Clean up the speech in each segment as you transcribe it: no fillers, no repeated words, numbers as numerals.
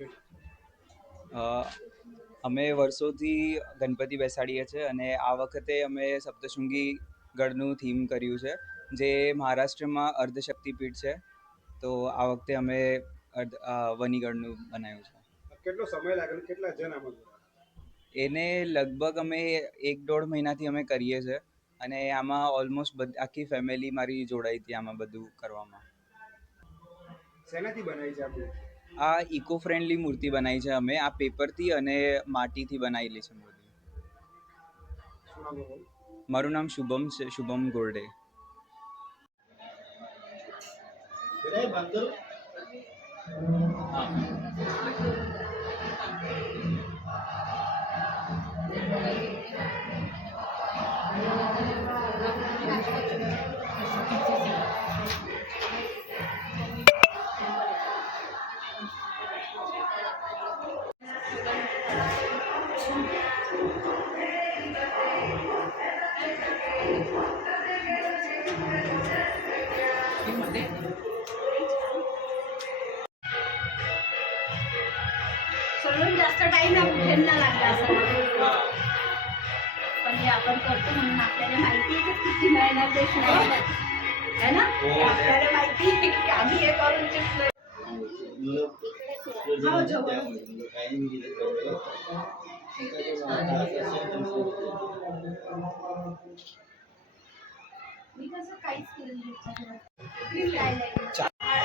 અ, અમે વર્ષોથી ગણપતિ બેસાડીએ છીએ અને આ વખતે અમે સપ્તશૃંગી ગઢનું થીમ કર્યું છે, જે મહારાષ્ટ્રમાં અર્ધશક્તિપીઠ છે. તો આ વખતે અમે વનીગઢનું બનાવ્યું છે. કેટલો સમય લાગે, કેટલા જણ આમાં જોડાયા? એને લગભગ અમે 1-1.5 મહિનાથી અમે કરીએ છીએ અને આમાં ઓલમોસ્ટ આખી ફેમિલી મારી જોડાઈ હતી આમાં બધું કરવામાં. શેનાથી બનાવી છે આપણે? આ ઇકો ફ્રેન્ડલી મૂર્તિ બનાવી છે અમે. આ પેપરથી અને માટીથી બનાવેલી છે મૂર્તિ. શું નામ છે? મારું નામ શુભમ છે, શુભમ ગોરડે. सोडून जास्त टाइम कुठेंना लागला असं पण हे आपण करतो म्हणून आपल्याला माहिती आहे की किती मेहनत आहे ना, आपल्याला माहिती आहे की आम्ही हे करून चुकलोय. मी कसं काहीच केलं नाही,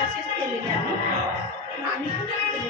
असेच केलेले आम्ही केलेले